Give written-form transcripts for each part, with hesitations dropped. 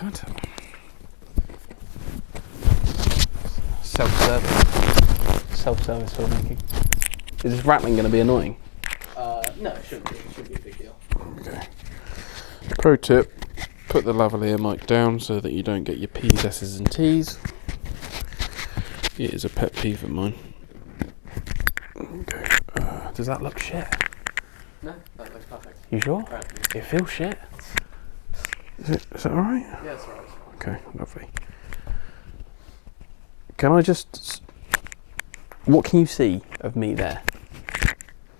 God. Self-service filmmaking. Is this rattling going to be annoying? No, it shouldn't be. It shouldn't be a big deal. Okay. Pro tip, put the lavalier mic down so that you don't get your P's, S's and T's. It is a pet peeve of mine. Okay. Does that look shit? No, that looks perfect. You sure? It feels shit. Is that alright? Yeah, it's alright. Okay, lovely. Can I just... What can you see of me there?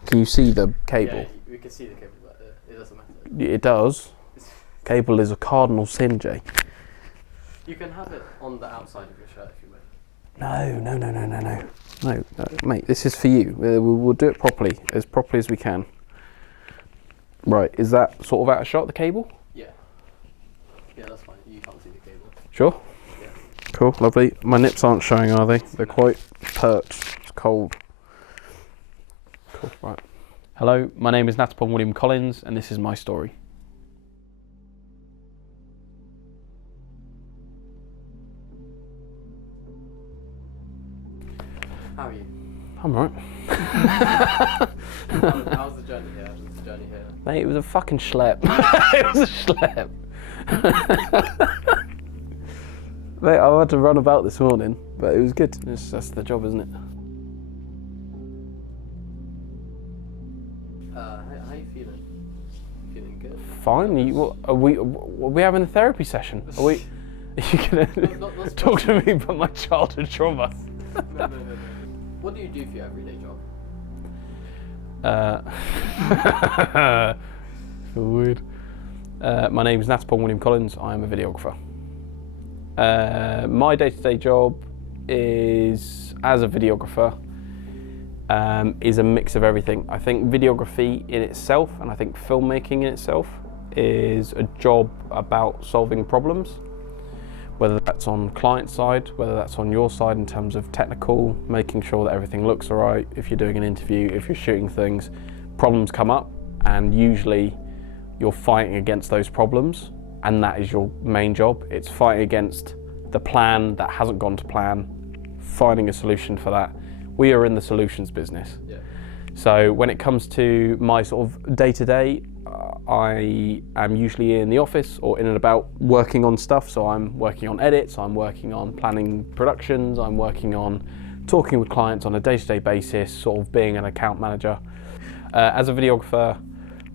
Can you see the cable? Yeah, we can see the cable, but it doesn't matter. It does. Cable is a cardinal sin, Jay. You can have it on the outside of your shirt if you wish. No, mate, this is for you. We'll do it properly as we can. Right, is that sort of out of shot, the cable? Yeah. Yeah, that's fine. You can't see the cable. Sure? Yeah. Cool, lovely. My nips aren't showing, are they? They're quite perched. It's cold. Cool, right. Hello, my name is Natapong William Collins, and this is my story. How are you? I'm right. How's the journey here? Mate, it was a fucking schlep. It was a schlep. Mate, I had to run about this morning, but it was good. That's the job, isn't it? How are you feeling? Feeling good? Fine. Are we having a therapy session? Are you going to talk to me about my childhood trauma? No. What do you do for your everyday job? Weird. My name is Natapong William Collins. I am a videographer. My day-to-day job is, as a videographer, is a mix of everything. I think videography in itself, and I think filmmaking in itself, is a job about solving problems. Whether that's on client side, whether that's on your side in terms of technical, making sure that everything looks all right. If you're doing an interview, if you're shooting things, problems come up, and usually you're fighting against those problems, and that is your main job. It's fighting against the plan that hasn't gone to plan, finding a solution for that. We are in the solutions business. Yeah. So when it comes to my sort of day-to-day, I am usually in the office or in and about working on stuff. So I'm working on edits, I'm working on planning productions, I'm working on talking with clients on a day-to-day basis, sort of being an account manager. As a videographer,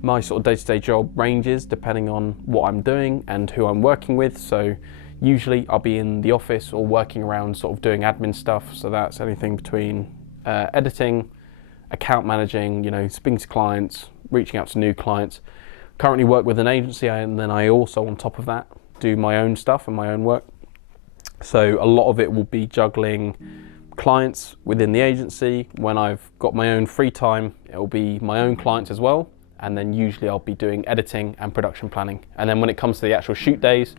my sort of day-to-day job ranges depending on what I'm doing and who I'm working with. So usually I'll be in the office or working around sort of doing admin stuff. So that's anything between editing, account managing, speaking to clients, reaching out to new clients. Currently work with an agency, and then I also, on top of that, do my own stuff and my own work. So a lot of it will be juggling clients within the agency. When I've got my own free time, it will be my own clients as well. And then usually I'll be doing editing and production planning. And then when it comes to the actual shoot days,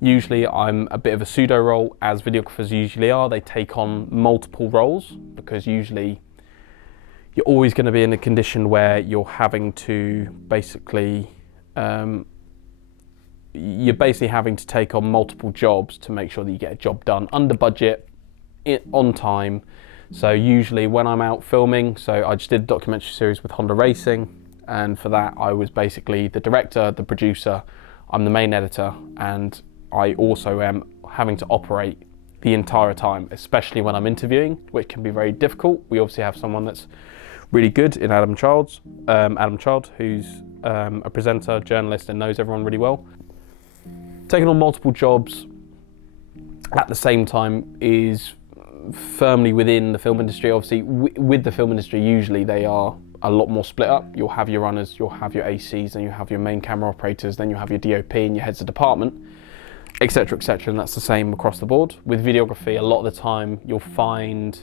usually I'm a bit of a pseudo role, as videographers usually are. They take on multiple roles because usually you're always going to be in a condition where you're having to basically, having to take on multiple jobs to make sure that you get a job done under budget, on time. So usually when I'm out filming, so I just did a documentary series with Honda Racing, and for that I was basically the director, the producer, I'm the main editor, and I also am having to operate the entire time, especially when I'm interviewing, which can be very difficult. We obviously have someone that's really good in Adam Child, who's a presenter, journalist, and knows everyone really well. Taking on multiple jobs at the same time is firmly within the film industry. Obviously, with the film industry, usually they are a lot more split up. You'll have your runners, you'll have your ACs, then you have your main camera operators, then you have your DOP and your heads of department, etc., etc. And that's the same across the board. With videography, a lot of the time you'll find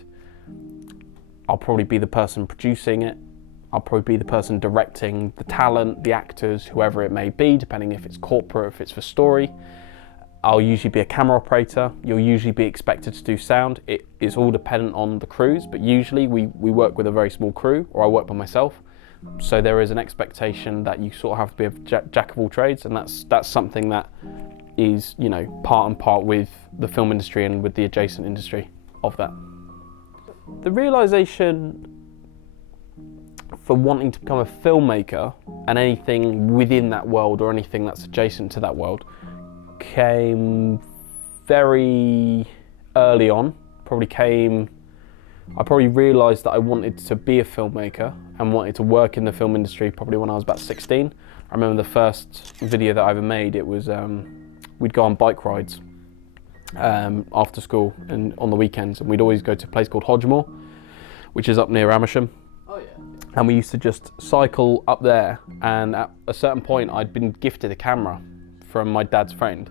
I'll probably be the person producing it. I'll probably be the person directing the talent, the actors, whoever it may be, depending if it's corporate, if it's for story. I'll usually be a camera operator. You'll usually be expected to do sound. It is all dependent on the crews, but usually we work with a very small crew, or I work by myself. So there is an expectation that you sort of have to be a jack of all trades, and that's something that is, you know, part and part with the film industry and with the adjacent industry of that. The realization for wanting to become a filmmaker and anything within that world or anything that's adjacent to that world came very early on. I probably realised that I wanted to be a filmmaker and wanted to work in the film industry probably when I was about 16. I remember the first video that I ever made, it was, we'd go on bike rides after school and on the weekends, and we'd always go to a place called Hodgemore, which is up near Amersham. Oh yeah. And we used to just cycle up there, and at a certain point I'd been gifted a camera from my dad's friend,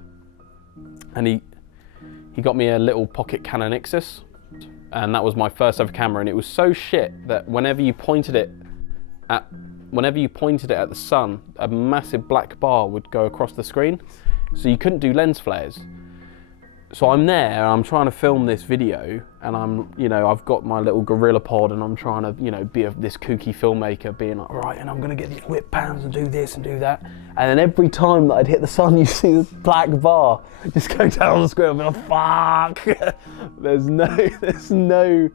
and he got me a little pocket Canon Ixus, and that was my first ever camera, and it was so shit that whenever you pointed it at the sun, a massive black bar would go across the screen, so you couldn't do lens flares. So I'm there and I'm trying to film this video, and I've got my little gorilla pod, and I'm trying to, be this kooky filmmaker, being like, right, and I'm gonna get these whip pans and do this and do that. And then every time that I'd hit the sun, you see this black bar just go down the screen. I'm like, fuck! there's no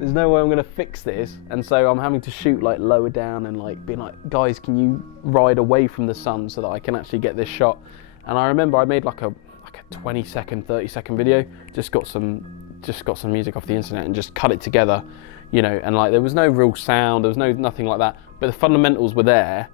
way I'm gonna fix this. And so I'm having to shoot like lower down and like being like, guys, can you ride away from the sun so that I can actually get this shot? And I remember I made like a 20-second, 30-second video, just got some music off the internet and just cut it together, and like there was no real sound, there was nothing like that, but the fundamentals were there,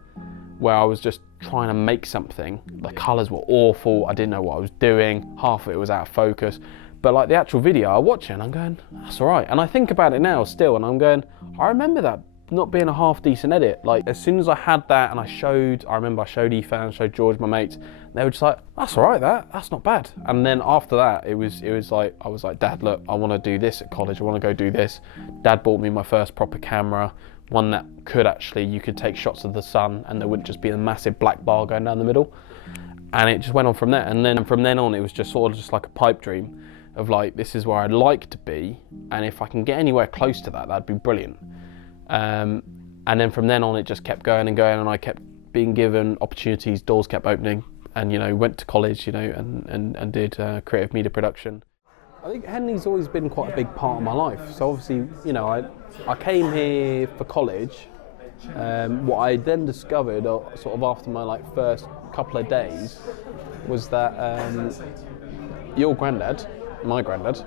where I was just trying to make something. The colours were awful, I didn't know what I was doing, half of it was out of focus, but like the actual video, I watch it and I'm going, that's all right. And I think about it now still, and I'm going, I remember that not being a half decent edit. Like as soon as I had that, and I remember I showed Ethan, showed George, my mates, they were just like, that's all right, that's not bad. And then after that, it was like, I was like, Dad, look, I want to do this at college, I want to go do this. Dad bought me my first proper camera, one that you could take shots of the sun and there wouldn't just be a massive black bar going down the middle. And it just went on from there. And then from then on, it was just sort of just like a pipe dream of like, this is where I'd like to be, and if I can get anywhere close to that, that'd be brilliant. And then from then on, it just kept going and going, and I kept being given opportunities, doors kept opening, and went to college, and did creative media production. I think Henley's always been quite a big part of my life. So obviously, I came here for college. What I then discovered, sort of after my first couple of days, was that your granddad, my granddad,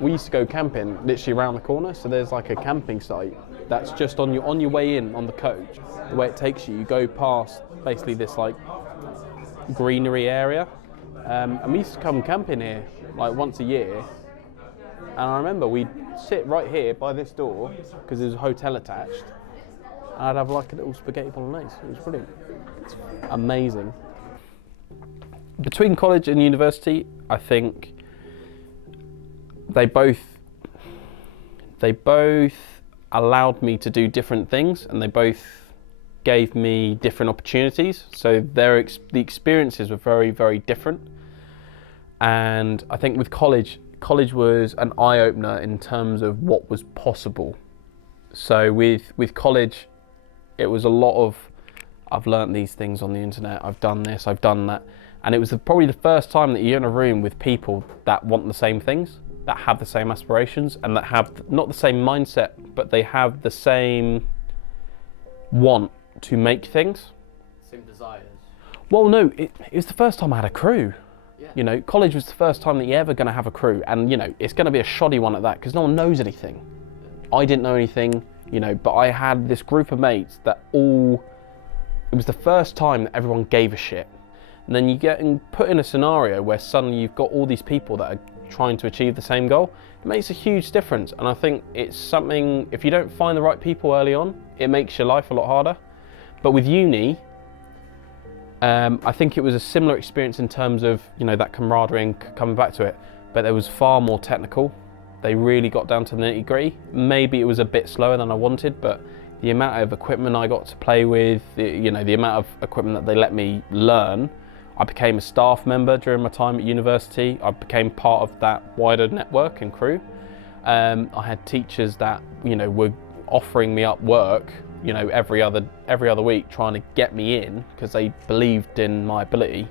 we used to go camping literally around the corner. So there's like a camping site that's just on your way in on the coach. The way it takes you go past basically this like greenery area, and we used to come camping here like once a year. And I remember we'd sit right here by this door because there's a hotel attached, and I'd have like a little spaghetti bolognese. It was brilliant. It's amazing. Between college and university, I think they both allowed me to do different things, and they both gave me different opportunities. So the experiences were very, very different. And I think with college was an eye-opener in terms of what was possible. So with college, it was a lot of, I've learnt these things on the internet, I've done this, I've done that. And it was probably the first time that you're in a room with people that want the same things, that have the same aspirations, and that have not the same mindset, but they have the same want to make things. Same desires. Well, no, it was the first time I had a crew. Yeah. College was the first time that you're ever going to have a crew, and it's going to be a shoddy one at that, because no one knows anything. I didn't know anything, but I had this group of mates that it was the first time that everyone gave a shit. And then you get put in a scenario where suddenly you've got all these people that are trying to achieve the same goal. It makes a huge difference, and I think it's something, if you don't find the right people early on, it makes your life a lot harder. But with uni, I think it was a similar experience in terms of that camaraderie and coming back to it, but there was far more technical. They really got down to the nitty-gritty. Maybe it was a bit slower than I wanted, but the amount of equipment I got to play with, the amount of equipment that they let me learn. I became a staff member during my time at university. I became part of that wider network and crew. I had teachers that were offering me up work every other week, trying to get me in because they believed in my ability.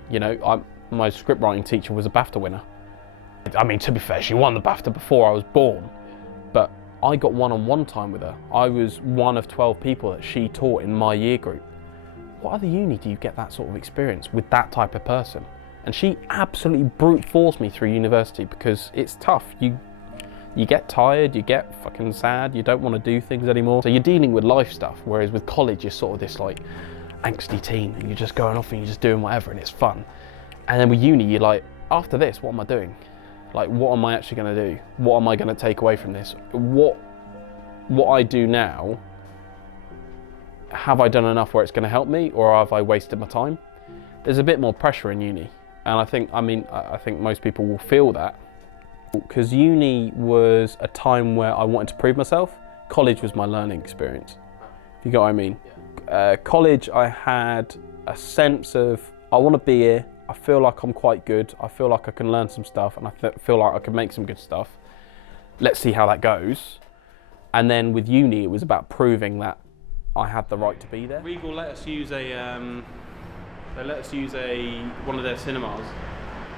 my script writing teacher was a BAFTA winner. I mean, to be fair, she won the BAFTA before I was born, but I got one-on-one time with her. I was one of 12 people that she taught in my year group. What other uni do you get that sort of experience with that type of person? And she absolutely brute forced me through university, because it's tough. You get tired, you get fucking sad, you don't want to do things anymore. So you're dealing with life stuff, whereas with college, you're sort of this like angsty teen, and you're just going off and you're just doing whatever, and it's fun. And then with uni, you're like, after this, what am I doing? Like, what am I actually going to do? What am I going to take away from this? What I do now, have I done enough where it's going to help me, or have I wasted my time? There's a bit more pressure in uni, and I think most people will feel that, because uni was a time where I wanted to prove myself. College was my learning experience, if you get what I mean. Yeah. College, I had a sense of, I want to be here, I feel like I'm quite good, I feel like I can learn some stuff, and I feel like I can make some good stuff. Let's see how that goes. And then with uni, it was about proving that I had the right to be there. Regal let us use one of their cinemas,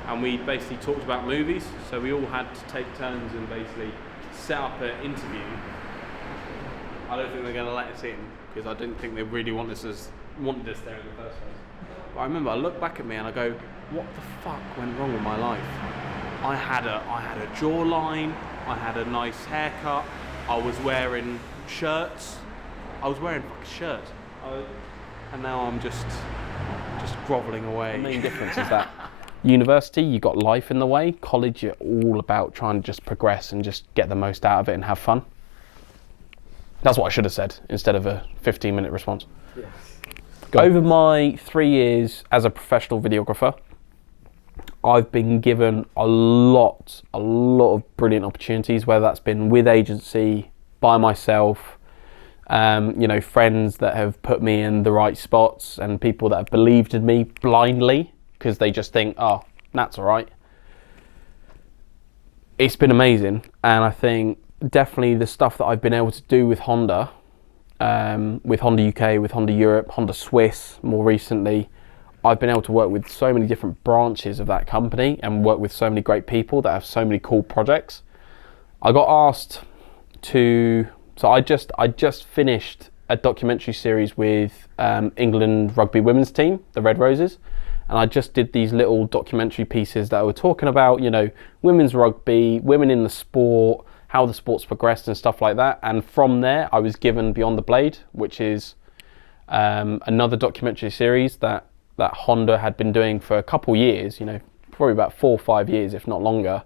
and we basically talked about movies. So we all had to take turns and basically set up an interview. I don't think they're going to let us in, because I didn't think they really wanted us there in the first place. But I remember I look back at me and I go, what the fuck went wrong with my life? I had a jawline, I had a nice haircut, I was wearing shirts. I was wearing fucking shirts, and now I'm just grovelling away. The main difference is that university, you got life in the way. College, you're all about trying to just progress and just get the most out of it and have fun. That's what I should have said instead of a 15-minute response. Yes. Over my 3 years as a professional videographer, I've been given a lot of brilliant opportunities, whether that's been with agency, by myself, friends that have put me in the right spots, and people that have believed in me blindly because they just think, oh, that's all right. It's been amazing, and I think definitely the stuff that I've been able to do with Honda UK, with Honda Europe, Honda Swiss more recently, I've been able to work with so many different branches of that company and work with so many great people that have so many cool projects. I got asked to, so I just finished a documentary series with England rugby women's team, the Red Roses, and I just did these little documentary pieces that were talking about, women's rugby, women in the sport, how the sport's progressed and stuff like that. And from there, I was given Beyond the Blade, which is another documentary series that Honda had been doing for a couple years, probably about 4 or 5 years, if not longer.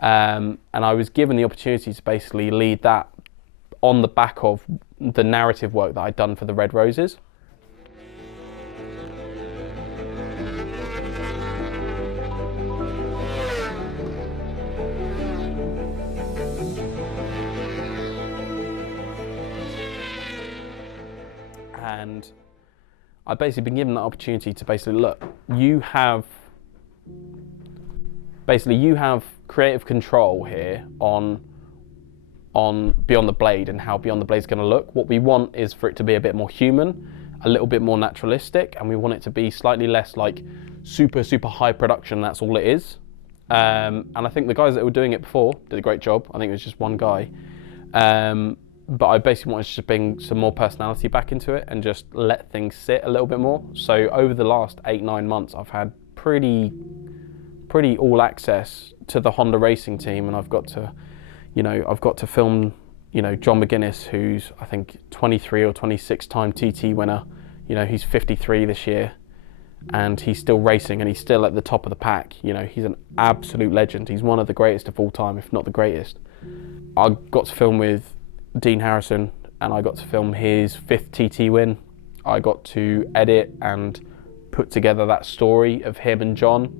And I was given the opportunity to basically lead that on the back of the narrative work that I'd done for the Red Roses. And I've basically been given that opportunity to basically look, you have creative control here on Beyond the Blade and how Beyond the Blade's going to look. What we want is for it to be a bit more human, a little bit more naturalistic, and we want it to be slightly less like super high production. That's all it is. And I think the guys that were doing it before did a great job. I think it was just one guy. But I basically wanted to just bring some more personality back into it and just let things sit a little bit more. So over the last 8-9 months, I've had pretty all access to the Honda racing team, and I've got to film, John McGuinness, who's I think 23 or 26 time TT winner. He's 53 this year, and he's still racing, and he's still at the top of the pack. He's an absolute legend. He's one of the greatest of all time, if not the greatest. I got to film with Dean Harrison, and I got to film his 5th TT win. I got to edit and put together that story of him and John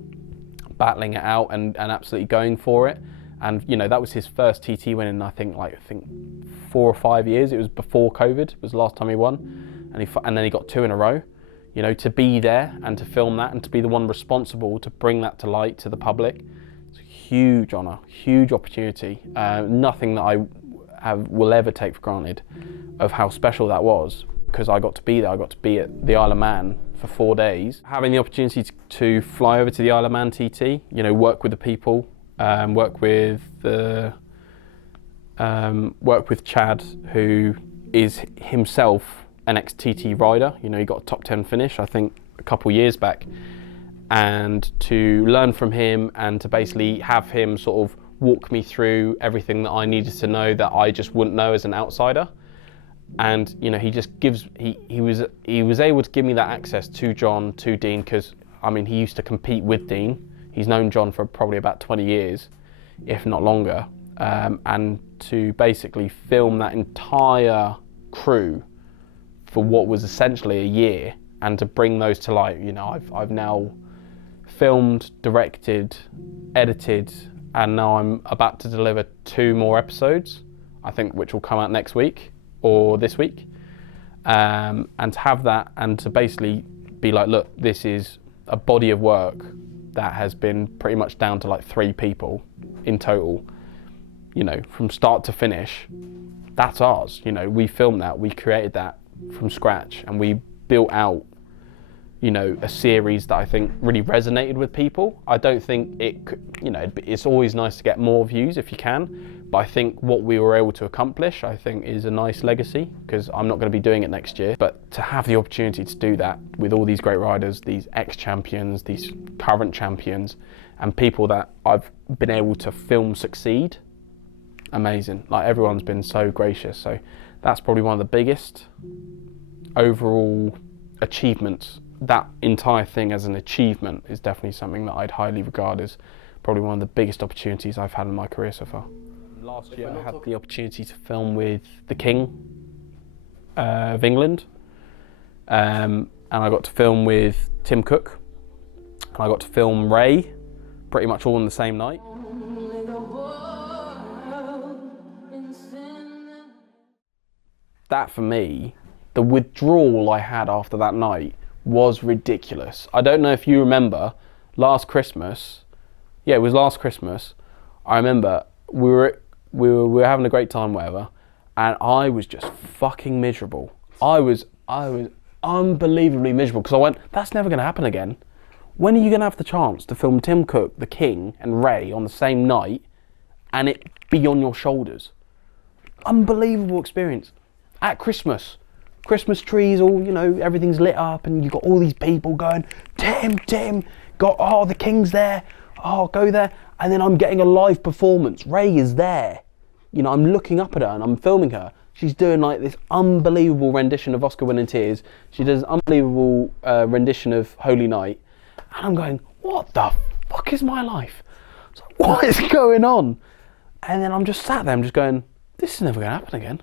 battling it out and absolutely going for it. And that was his first TT win in I think 4 or 5 years. It was before COVID, was the last time he won, and then he got 2 in a row. To be there and to film that and to be the one responsible to bring that to light to the public, it's a huge honour, huge opportunity. Nothing that I will ever take for granted of how special that was. because I got to be there. I got to be at the Isle of Man for 4 days. Having the opportunity to fly over to the Isle of Man TT, you know, work with the people, work with Chad, who is himself an ex-TT rider. You know, he got a top 10 finish, I think, a couple years back. And to learn from him and to basically have him sort of walk me through everything that I needed to know that I just wouldn't know as an outsider. And you know, he was able to give me that access to John, to Dean, because I mean, he used to compete with Dean. He's known John for probably about 20 years, if not longer. And to basically film that entire crew for what was essentially a year, and to bring those to light. You know, I've now filmed, directed, edited, and now I'm about to deliver 2 more episodes, I think, which will come out next week or this week. And to have that, and to basically be like, look, this is a body of work that has been pretty much down to like 3 people in total, you know, from start to finish. That's ours. You know, we filmed that, we created that from scratch, and we built out, you know, a series that I think really resonated with people. I don't think it could, you know, it's always nice to get more views if you can, but I think what we were able to accomplish, I think, is a nice legacy, because I'm not going to be doing it next year. But to have the opportunity to do that with all these great riders, these ex-champions, these current champions, and people that I've been able to film succeed, amazing. Like, everyone's been so gracious. So that's probably one of the biggest overall achievements. That entire thing as an achievement is definitely something that I'd highly regard as probably one of the biggest opportunities I've had in my career so far. Last year I had the opportunity to film with the King of England, and I got to film with Tim Cook, and I got to film Ray, pretty much all in the same night. That, for me, the withdrawal I had after that night was ridiculous. I don't know if you remember last Christmas. Yeah, it was last Christmas. I remember we were having a great time, whatever, and I was just fucking miserable. I was unbelievably miserable, because I went, that's never going to happen again. When are you going to have the chance to film Tim Cook, the King, and Ray on the same night, and it be on your shoulders? Unbelievable experience. At Christmas. Christmas trees, all, you know, everything's lit up, and you've got all these people going, Tim, oh, the King's there, oh, go there. And then I'm getting a live performance. Ray is there. You know, I'm looking up at her and I'm filming her. She's doing like this unbelievable rendition of Oscar Winning Tears. She does an unbelievable rendition of Holy Night. And I'm going, what the fuck is my life? It's like, what is going on? And then I'm just sat there, I'm just going, this is never going to happen again.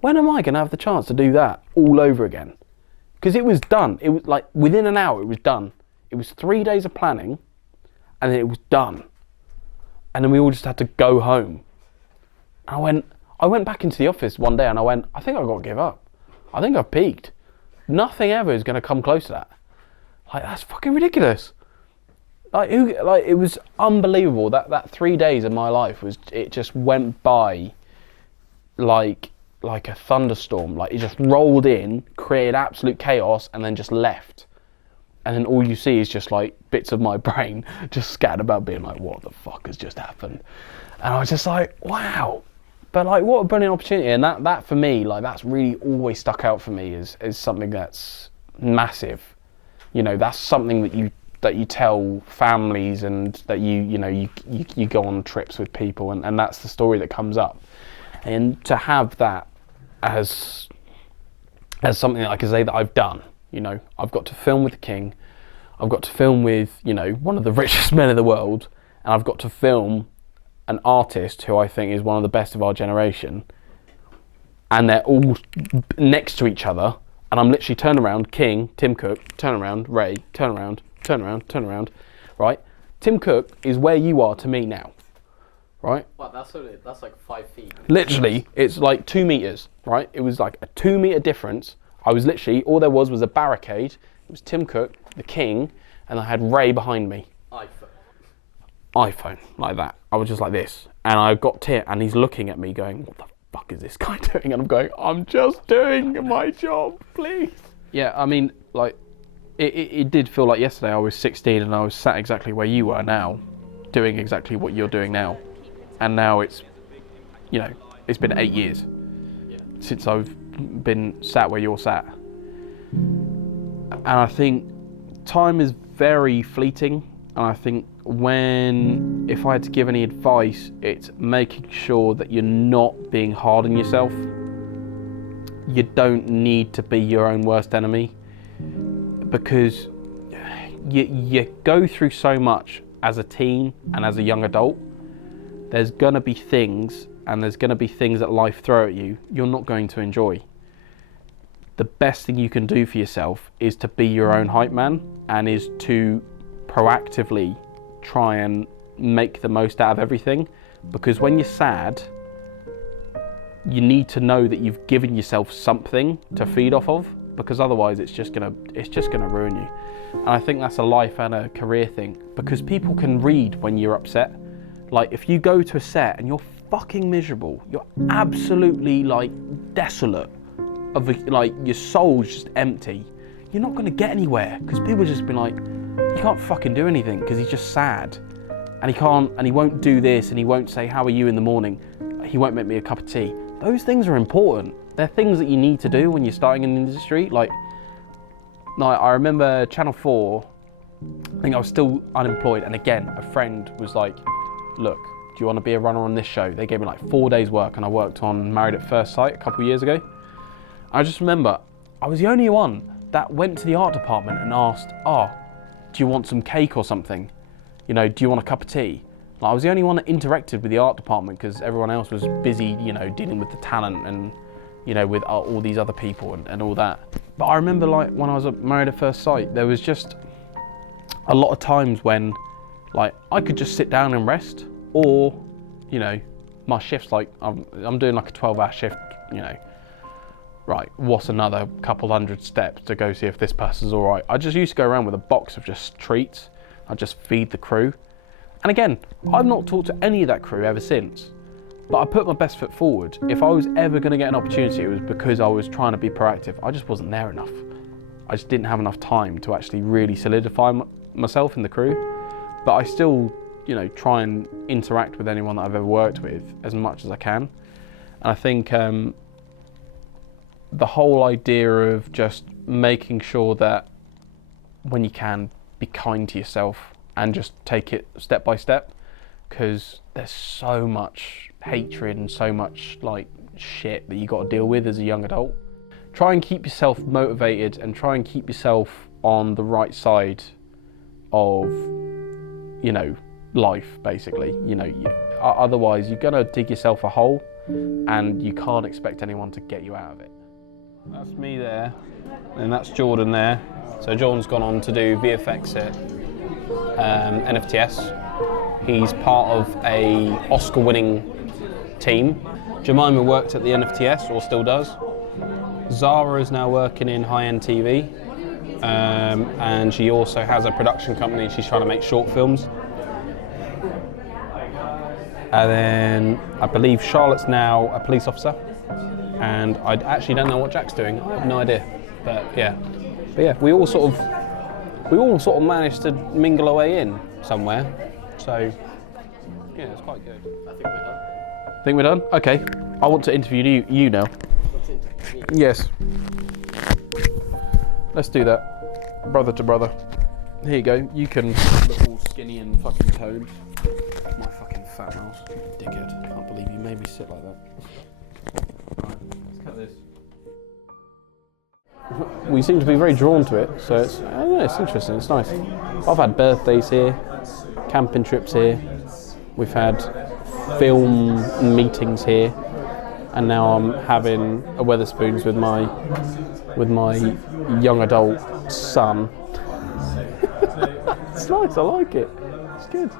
When am I going to have the chance to do that all over again? Because it was done. It was like within an hour, it was done. It was 3 days of planning, and then it was done. And then we all just had to go home. And I went back into the office one day and I went, I think I've got to give up. I think I've peaked. Nothing ever is going to come close to that. Like, that's fucking ridiculous. It was unbelievable. That 3 days of my life it just went by like a thunderstorm. Like, it just rolled in, created absolute chaos, and then just left. And then all you see is just like bits of my brain just scattered about, being like, what the fuck has just happened? And I was just like, wow. But like, what a brilliant opportunity. And that for me, like, that's really always stuck out for me is something that's massive. You know, that's something that you tell families, and that you go on trips with people, and that's the story that comes up. And to have that as something that I can say that I've done, you know, I've got to film with the King, I've got to film with, you know, one of the richest men in the world, and I've got to film an artist who I think is one of the best of our generation, and they're all next to each other, and I'm literally turn around, King, Tim Cook, turn around, Ray, turn around, right? Tim Cook is where you are to me now. Right? Wow, that's like 5 feet. Literally, it's like 2 meters, right? It was like a 2 meter difference. I was literally, all there was a barricade. It was Tim Cook, the King, and I had Ray behind me. iPhone, like that. I was just like this. And I got Tim, and he's looking at me going, what the fuck is this guy doing? And I'm going, I'm just doing my job, please. Yeah, I mean, like, it did feel like yesterday I was 16 and I was sat exactly where you are now, doing exactly what you're doing now. And now it's, you know, it's been 8 years since I've been sat where you're sat. And I think time is very fleeting. And I think if I had to give any advice, it's making sure that you're not being hard on yourself. You don't need to be your own worst enemy, because you go through so much as a teen and as a young adult. There's gonna be things, and there's gonna be things that life throw at you you're not going to enjoy. The best thing you can do for yourself is to be your own hype man, and is to proactively try and make the most out of everything. Because when you're sad, you need to know that you've given yourself something to feed off of, because otherwise it's just gonna ruin you. And I think that's a life and a career thing, because people can read when you're upset. Like, if you go to a set and you're fucking miserable, you're absolutely like desolate, like your soul's just empty, you're not gonna get anywhere, because people just be like, he can't fucking do anything because he's just sad, and he won't do this, and he won't say how are you in the morning, he won't make me a cup of tea. Those things are important. They're things that you need to do when you're starting in the industry. Like I remember Channel 4, I think I was still unemployed, and again, a friend was like, look, do you want to be a runner on this show? They gave me like 4 days work, and I worked on Married at First Sight a couple of years ago. I just remember, I was the only one that went to the art department and asked, do you want some cake or something? You know, do you want a cup of tea? Like, I was the only one that interacted with the art department, because everyone else was busy, you know, dealing with the talent and, you know, with all these other people and all that. But I remember, like, when I was at Married at First Sight, there was just a lot of times when, like, I could just sit down and rest, or, you know, my shift's like, I'm doing like a 12-hour shift, you know, right, what's another couple hundred steps to go see if this person's all right? I just used to go around with a box of just treats. I'd just feed the crew. And again, I've not talked to any of that crew ever since, but I put my best foot forward. If I was ever going to get an opportunity, it was because I was trying to be proactive. I just wasn't there enough. I just didn't have enough time to actually really solidify myself in the crew. But I still, you know, try and interact with anyone that I've ever worked with as much as I can. And I think the whole idea of just making sure that when you can, be kind to yourself and just take it step by step, because there's so much hatred and so much like shit that you got to deal with as a young adult. Try and keep yourself motivated, and try and keep yourself on the right side of, you know, life, basically. You know, otherwise you're gonna dig yourself a hole, and you can't expect anyone to get you out of it. That's me there, and that's Jordan there. So Jordan's gone on to do VFX at NFTS. He's part of a Oscar-winning team. Jemima worked at the NFTS, or still does. Zara is now working in high-end TV, and she also has a production company. She's trying to make short films. And then I believe Charlotte's now a police officer, and I actually don't know what Jack's doing. I have no idea, but yeah, we all sort of managed to mingle our way in somewhere. So yeah, it's quite good. I think we're done. Think we're done? Okay. I want to interview you now. Yes. Let's do that. Brother to brother. Here you go. You can look all skinny and fucking toned. My fucking fat mouse. Dickhead. I can't believe you made me sit like that. Right, let's cut this. We seem to be very drawn to it, so it's, I don't know, it's interesting, it's nice. I've had birthdays here, camping trips here, we've had film meetings here, and now I'm having a Wetherspoons with my young adult son. It's nice, I like it. It's good.